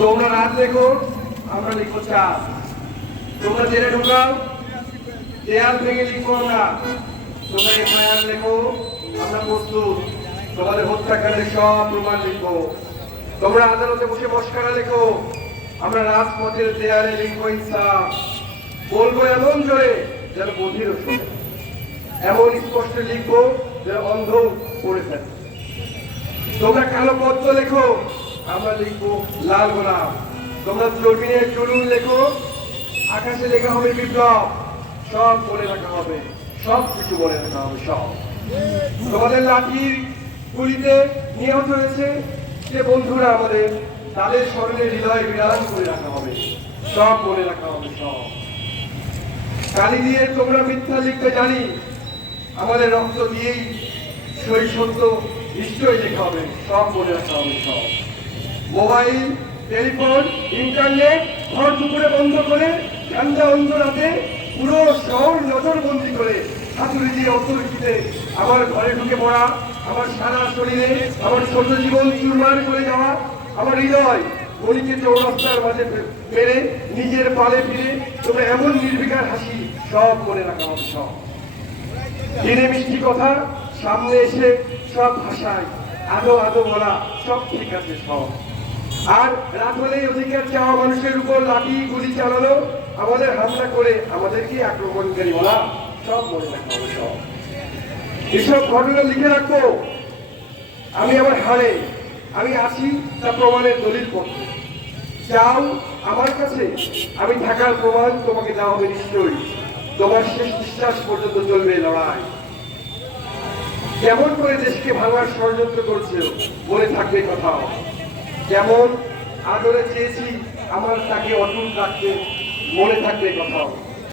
তোমরা রাত লেখো, আমরা লিখবো চার। তোমরা জেনে ঢুকাও, দেয়াল ভেঙে লিখবো আমরা। তোমরা এফআইআর লেখো, আমরা প্রস্তুত। তোমাদের হত্যাকাণ্ডের সব প্রমাণ লিখবো। তোমরা আদালতে বসে মস্কারা লেখো, আমরা রাজপথের দেয়ালে লিখবো ইনসাফ। বলবো এমন জোরে যেন বধিরও শোনে, এমন স্পষ্ট লিখবো যেন অন্ধ পড়ে ফেলে। তোমরা কালো পদ্ম লেখো, আমরা লিখবো লাল গোলাপ। তোমরা জমিনের জরুর লেখো, আকাশে লেখা হবে বিপ্লব। সব বলে রাখা হবে, সব কিছু বলে রাখা হবে সব। তোমাদের লাঠির গুলিতে নিহত হয়েছে যে বন্ধুরা আমাদের, তাদের স্মরণে হৃদয় বিরাজ করে রাখা হবে, সব বলে রাখা হবে সব। কালি দিয়ে তোমরা মিথ্যা লিখতে জানি, আমাদের রক্ত দিয়েই সেই সত্য নিশ্চয়ই লেখা হবে, সব বলে রাখা হবে সব। মোবাইল, টেলিফোন, ইন্টারনেট ভর দুপুরে বন্ধ করে, ঠান্ডা অন্ধ রাতে পুরো শহর নজরবন্দি করে হাতুড়ি দিয়ে অতর্কিতে আমার ঘরে ঢুকে পড়া, আমার সারা শরীরে আমার ছোট জীবন চুরমার করে যাওয়া, আমার হৃদয় গণিকে চৌরাস্তার মাঝে মেরে নিজের পালে ফিরে তোমরা এমন নির্বিকার হাসি, সব মনে রাখা হবে সব। দিনে মিষ্টি কথা সামনে এসে সব ভাষায় আদো আদো বলা, সব ঠিক আছে সব। আর রাত হলেই অধিকার চাওয়া মানুষের উপর লাঠি গুলি চালানো, আমাদের হামলা করে আমাদেরকে আক্রমণকারী বলা, সব মনে রাখা হবে সব। এসব ঘটনা লিখে রাখবো আমি আমার হাড়ে। আমি আছি তা প্রমাণের দলিল পত্র। চাও আমার কাছে, আমি থাকার প্রমাণ তোমাকে দেওয়া হবে নিশ্চয়ই। তোমার শেষ নিঃশ্বাস পর্যন্ত চলবে লড়াই। কেমন করে দেশকে ভাঙার ষড়যন্ত্র করছিল বলে থাকবে কথাও। যেমন আদরে চেয়েছি আমার তাকে অটুট রাখতে, মনে থাকবে কথাও।